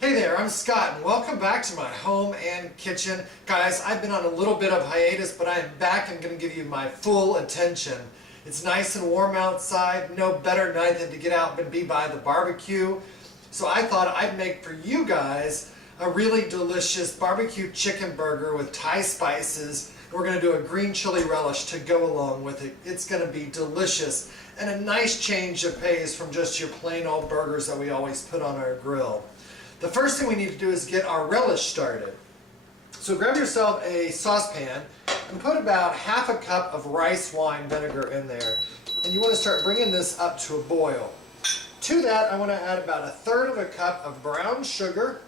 Hey there, I'm Scott and welcome back to my home and kitchen. Guys, I've been on a little bit of hiatus, but I am back and going to give you my full attention. It's nice and warm outside, no better night than to get out and be by the barbecue. So I thought I'd make for you guys a really delicious barbecue chicken burger with Thai spices. We're going to do a green chili relish to go along with it. It's going to be delicious and a nice change of pace from just your plain old burgers that we always put on our grill. The first thing we need to do is get our relish started. So grab yourself a saucepan and put about half a cup of rice wine vinegar in there. And you want to start bringing this up to a boil. To that, I want to add about 1/3 of a cup of brown sugar.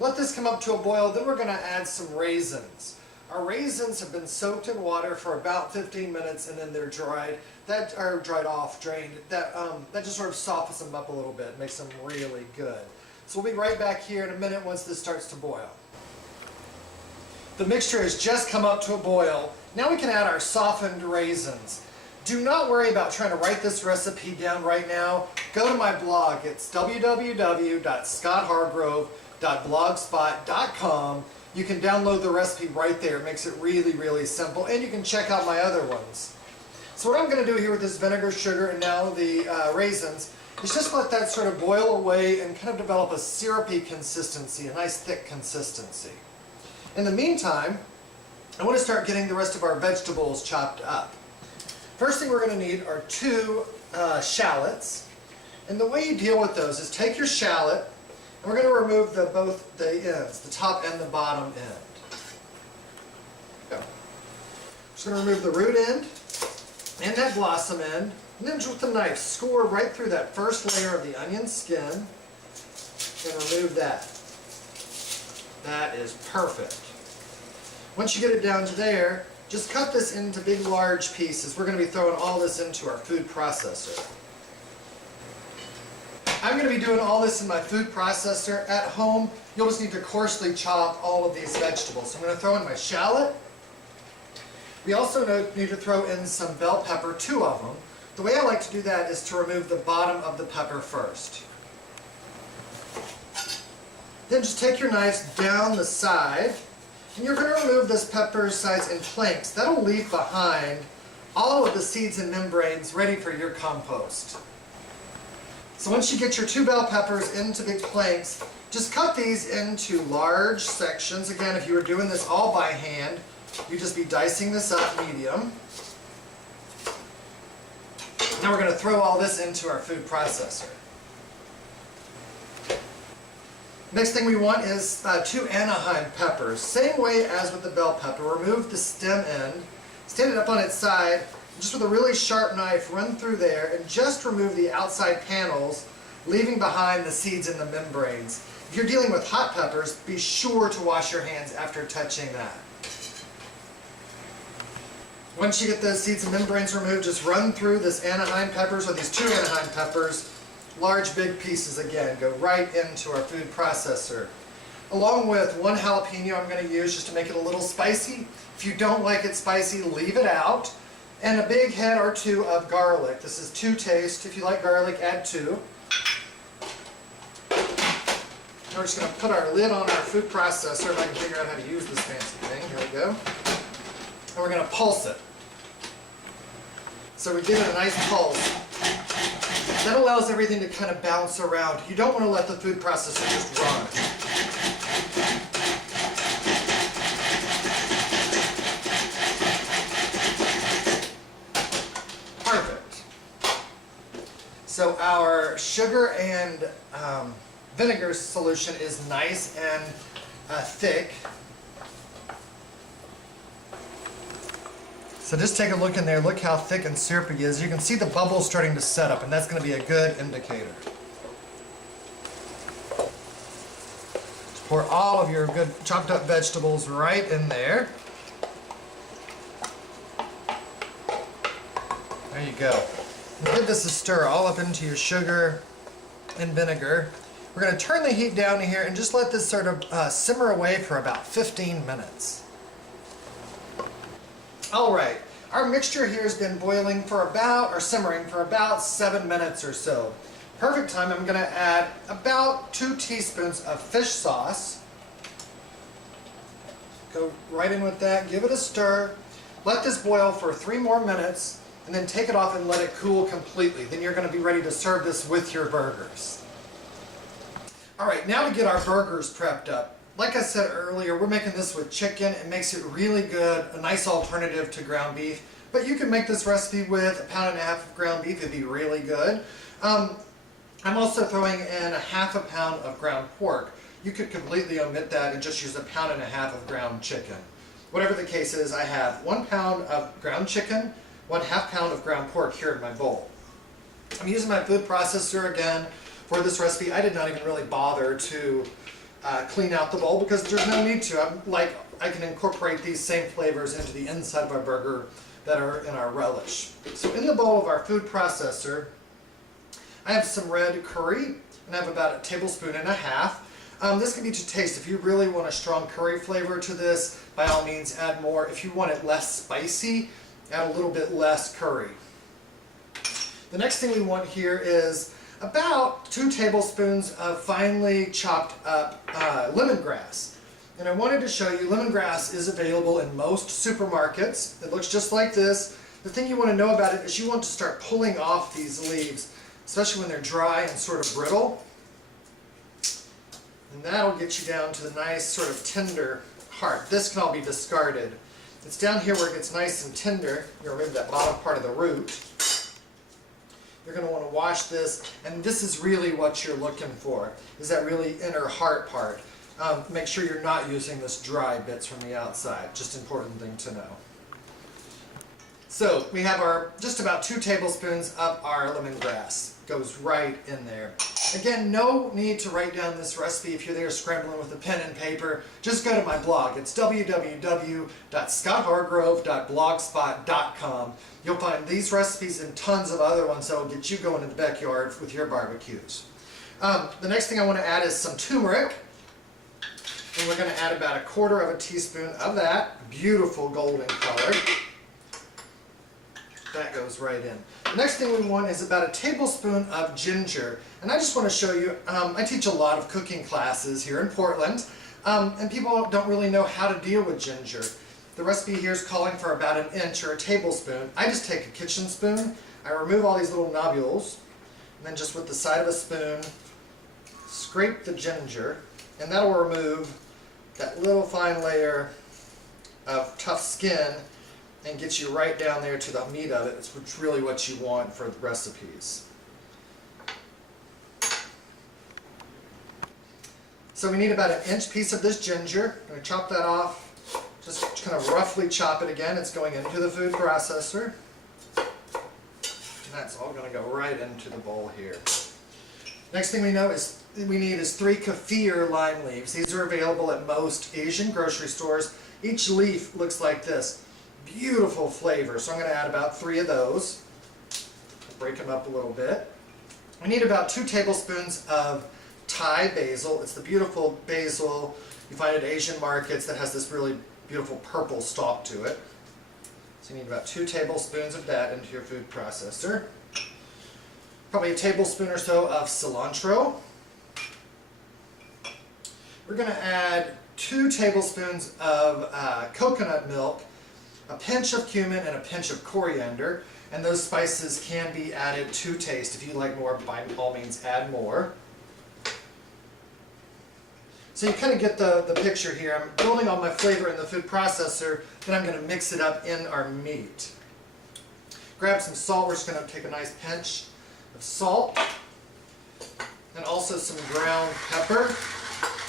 Let this come up to a boil, then we're going to add some raisins. Our raisins have been soaked in water for about 15 minutes and then they're dried. That drained. That just sort of softens them up a little bit, makes them really good. So we'll be right back here in a minute once this starts to boil. The mixture has just come up to a boil. Now we can add our softened raisins. Do not worry about trying to write this recipe down right now. Go to my blog. It's www.scotthargrove.blogspot.com. You can download the recipe right there. It makes it really, really simple. And you can check out my other ones. So what I'm going to do here with this vinegar, sugar, and now the raisins is just let that sort of boil away and kind of develop a syrupy consistency, a nice thick consistency. In the meantime, I want to start getting the rest of our vegetables chopped up. First thing we're going to need are 2 shallots. And the way you deal with those is take your shallot and we're going to remove both the ends, the top and the bottom end. Go. Just going to remove the root end and that blossom end. And then just with the knife, score right through that first layer of the onion skin and remove that. That is perfect. Once you get it down to there, just cut this into big, large pieces. We're going to be throwing all this into our food processor. I'm going to be doing all this in my food processor. At home, you'll just need to coarsely chop all of these vegetables. So I'm going to throw in my shallot. We also need to throw in some bell pepper, 2 of them. The way I like to do that is to remove the bottom of the pepper first. Then just take your knives down the side, and you're going to remove this pepper size in planks. That'll leave behind all of the seeds and membranes ready for your compost. So once you get your 2 bell peppers into big planks, just cut these into large sections. Again, if you were doing this all by hand, you'd just be dicing this up medium. Now we're going to throw all this into our food processor. Next thing we want is 2 Anaheim peppers. Same way as with the bell pepper. Remove the stem end, stand it up on its side, just with a really sharp knife, run through there and just remove the outside panels, leaving behind the seeds and the membranes. If you're dealing with hot peppers, be sure to wash your hands after touching that. Once you get those seeds and membranes removed, just run through this Anaheim peppers, or these 2 Anaheim peppers, large big pieces again, go right into our food processor. Along with 1 jalapeno I'm going to use just to make it a little spicy. If you don't like it spicy, leave it out. And a big head or 2 of garlic. This is to taste. If you like garlic, add 2. Now we're just going to put our lid on our food processor, if I can figure out how to use this fancy thing. Here we go. And we're going to pulse it. So we give it a nice pulse. That allows everything to kind of bounce around. You don't want to let the food processor just run. Perfect. So our sugar and vinegar solution is nice and thick. So just take a look in there, look how thick and syrupy it is. You can see the bubbles starting to set up, and that's going to be a good indicator. Just pour all of your good chopped up vegetables right in there. There you go. And give this a stir all up into your sugar and vinegar. We're going to turn the heat down here and just let this sort of simmer away for about 15 minutes. Alright, our mixture here has been boiling for about, or simmering for about 7 minutes or so. Perfect time, I'm going to add about 2 teaspoons of fish sauce. Go right in with that, give it a stir. Let this boil for 3 more minutes, and then take it off and let it cool completely. Then you're going to be ready to serve this with your burgers. Alright, now to get our burgers prepped up. Like I said earlier, we're making this with chicken. It makes it really good, a nice alternative to ground beef. But you can make this recipe with 1.5 pounds of ground beef. It'd be really good. I'm also throwing in 1/2 pound of ground pork. You could completely omit that and just use 1.5 pounds of ground chicken. Whatever the case is, I have 1 pound of ground chicken, 1/2 pound of ground pork here in my bowl. I'm using my food processor again for this recipe. I did not even really bother to clean out the bowl because there's no need to. I can incorporate these same flavors into the inside of our burger that are in our relish. So in the bowl of our food processor, I have some red curry, and I have about 1.5 tablespoons. This can be to taste. If you really want a strong curry flavor to this, by all means add more. If you want it less spicy, add a little bit less curry. The next thing we want here is about 2 tablespoons of finely chopped up lemongrass. And I wanted to show you lemongrass is available in most supermarkets. It looks just like this. The thing you want to know about it is you want to start pulling off these leaves, especially when they're dry and sort of brittle. And that'll get you down to the nice sort of tender heart. This can all be discarded. It's down here where it gets nice and tender. You remove that bottom part of the root. You're going to want to wash this, and this is really what you're looking for, is that really inner heart part. Make sure you're not using this dry bits from the outside. Just an important thing to know. So we have our just about 2 tablespoons of our lemongrass. Goes right in there. Again, no need to write down this recipe if you're there scrambling with a pen and paper. Just go to my blog. It's www.scotthargrove.blogspot.com. You'll find these recipes and tons of other ones that will get you going in the backyard with your barbecues. The next thing I want to add is some turmeric. And we're going to add about 1/4 teaspoon of that. Beautiful golden color. That goes right in. The next thing we want is about 1 tablespoon of ginger. And I just want to show you, I teach a lot of cooking classes here in Portland, and people don't really know how to deal with ginger. The recipe here is calling for about 1 inch or 1 tablespoon. I just take a kitchen spoon, I remove all these little nodules, and then just with the side of a spoon, scrape the ginger, and that'll remove that little fine layer of tough skin and get you right down there to the meat of it. It's really what you want for the recipes. So we need about 1 inch piece of this ginger. I'm going to chop that off. Just kind of roughly chop it again. It's going into the food processor. And that's all going to go right into the bowl here. Next thing we need is 3 kaffir lime leaves. These are available at most Asian grocery stores. Each leaf looks like this. Beautiful flavor. So I'm going to add about 3 of those. Break them up a little bit. We need about 2 tablespoons of Thai basil. It's the beautiful basil you find at Asian markets that has this really beautiful purple stalk to it. So you need about 2 tablespoons of that into your food processor. Probably 1 tablespoon or so of cilantro. We're going to add 2 tablespoons of coconut milk, a pinch of cumin, and a pinch of coriander. And those spices can be added to taste. If you like more, by all means add more. So you kind of get the picture here. I'm building all my flavor in the food processor, then I'm going to mix it up in our meat. Grab some salt. We're just going to take a nice pinch of salt, and also some ground pepper.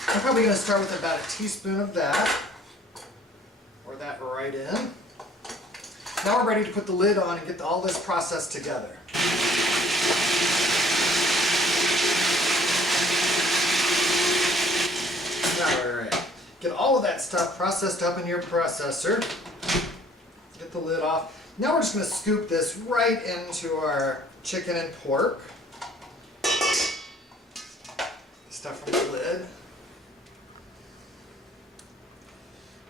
I'm probably going to start with about 1 teaspoon of that. Pour that right in. Now we're ready to put the lid on and get all this processed together. Alright, get all of that stuff processed up in your processor. Get the lid off. Now we're just going to scoop this right into our chicken and pork. Stuff from the lid.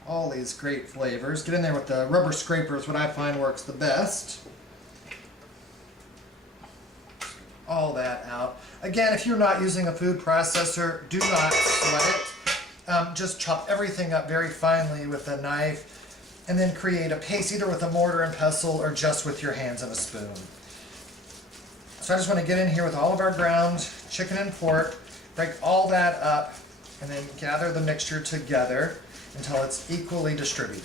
All these great flavors. Get in there with the rubber scraper is what I find works the best. all that out. Again, if you're not using a food processor, do not sweat it. Just chop everything up very finely with a knife and then create a paste either with a mortar and pestle or just with your hands and a spoon. So I just want to get in here with all of our ground chicken and pork, break all that up, and then gather the mixture together until it's equally distributed.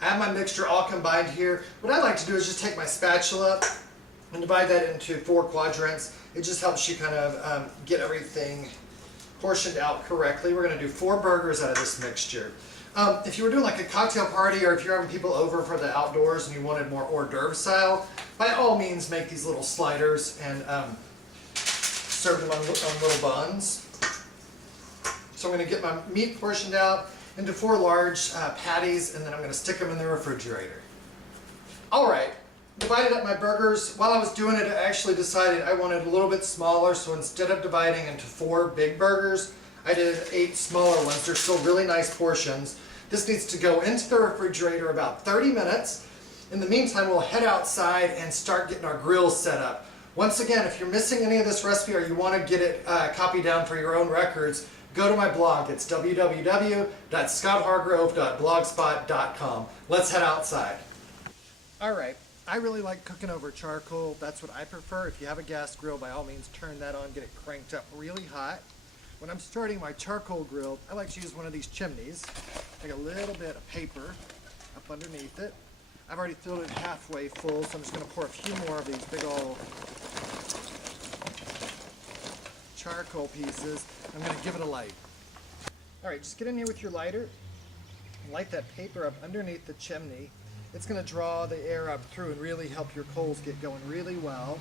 I have my mixture all combined here. What I like to do is just take my spatula and divide that into 4 quadrants. It just helps you kind of get everything portioned out correctly. We're going to do 4 burgers out of this mixture. If you were doing like a cocktail party or if you're having people over for the outdoors and you wanted more hors d'oeuvre style, by all means make these little sliders and serve them on little buns. So I'm going to get my meat portioned out into 4 large patties, and then I'm going to stick them in the refrigerator. Alright, divided up my burgers. While I was doing it, I actually decided I wanted a little bit smaller, so instead of dividing into 4 big burgers, I did 8 smaller ones. They're still really nice portions. This needs to go into the refrigerator about 30 minutes. In the meantime, we'll head outside and start getting our grill set up. Once again, if you're missing any of this recipe or you want to get it copied down for your own records, go to my blog. It's www.scotthargrove.blogspot.com. Let's head outside. Alright, I really like cooking over charcoal. That's what I prefer. If you have a gas grill, by all means turn that on, get it cranked up really hot. When I'm starting my charcoal grill, I like to use one of these chimneys. Take a little bit of paper up underneath it. I've already filled it halfway full, so I'm just going to pour a few more of these big old charcoal pieces. I'm going to give it a light. Alright, just get in here with your lighter and light that paper up underneath the chimney. It's going to draw the air up through and really help your coals get going really well.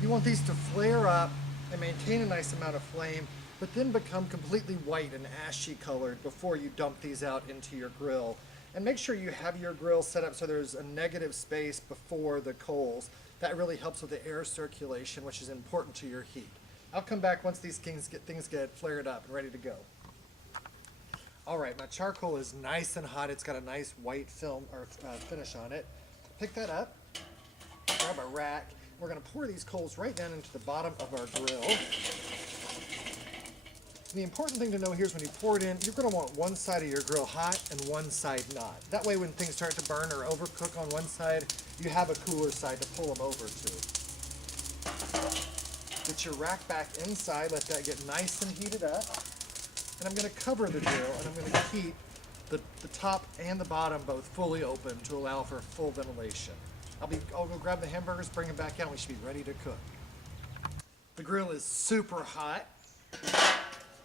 You want these to flare up and maintain a nice amount of flame, but then become completely white and ashy colored before you dump these out into your grill. And make sure you have your grill set up so there's a negative space before the coals. That really helps with the air circulation, which is important to your heat. I'll come back once these things get flared up and ready to go. Alright, my charcoal is nice and hot. It's got a nice white film or finish on it. Pick that up, grab a rack. We're going to pour these coals right down into the bottom of our grill. The important thing to know here is when you pour it in, you're going to want one side of your grill hot and one side not. That way when things start to burn or overcook on one side, you have a cooler side to pull them over to. Get your rack back inside, let that get nice and heated up. And I'm going to cover the grill and I'm going to keep the top and the bottom both fully open to allow for full ventilation. I'll go grab the hamburgers, bring them back out, and we should be ready to cook. The grill is super hot.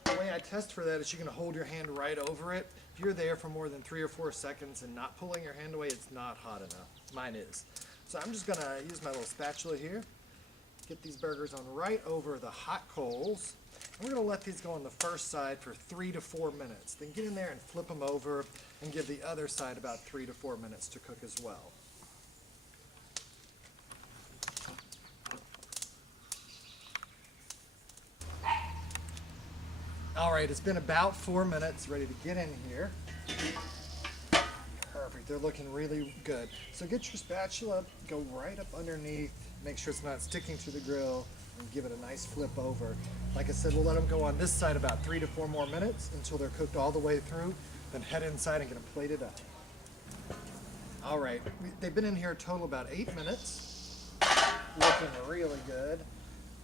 The way I test for that is you're going to hold your hand right over it. If you're there for more than 3 or 4 seconds and not pulling your hand away, it's not hot enough. Mine is. So I'm just going to use my little spatula here. Get these burgers on right over the hot coals. We're going to let these go on the first side for 3 to 4 minutes. Then get in there and flip them over and give the other side about 3 to 4 minutes to cook as well. Alright, it's been about 4 minutes, ready to get in here. Perfect, they're looking really good. So get your spatula, go right up underneath, make sure it's not sticking to the grill, and give it a nice flip over. Like I said, we'll let them go on this side about 3 to 4 more minutes until they're cooked all the way through, then head inside and get them plated up. Alright, they've been in here a total about 8 minutes. Looking really good.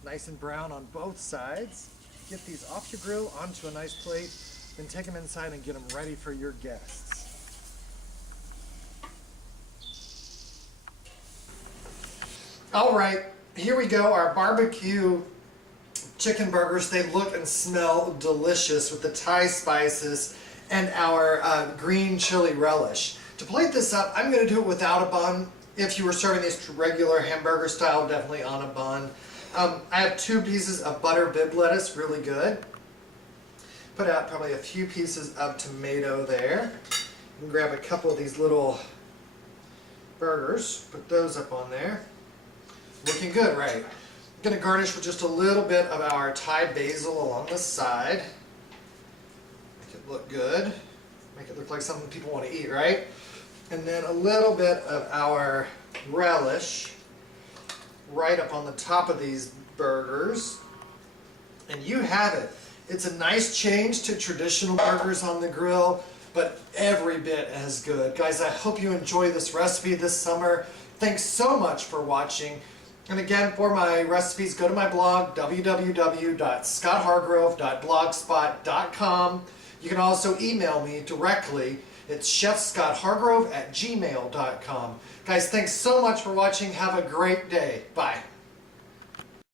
Nice and brown on both sides. Get these off your grill onto a nice plate, then take them inside and get them ready for your guests. Alright, here we go, our barbecue chicken burgers. They look and smell delicious with the Thai spices and our green chili relish. To plate this up, I'm going to do it without a bun. If you were serving these regular hamburger style, definitely on a bun. I have 2 pieces of butter bib lettuce, really good. Put out probably a few pieces of tomato there. And grab a couple of these little burgers, put those up on there. Looking good, right? I'm going to garnish with just a little bit of our Thai basil along the side. Make it look good. Make it look like something people want to eat, right? And then a little bit of our relish. right up on the top of these burgers. And you have it. It's a nice change to traditional burgers on the grill, but every bit as good. Guys, I hope you enjoy this recipe this summer. Thanks so much for watching. And again, for my recipes, go to my blog, www.scotthargrove.blogspot.com. You can also email me directly. It's chefscotthargrove@gmail.com. Guys, thanks so much for watching. Have a great day. Bye.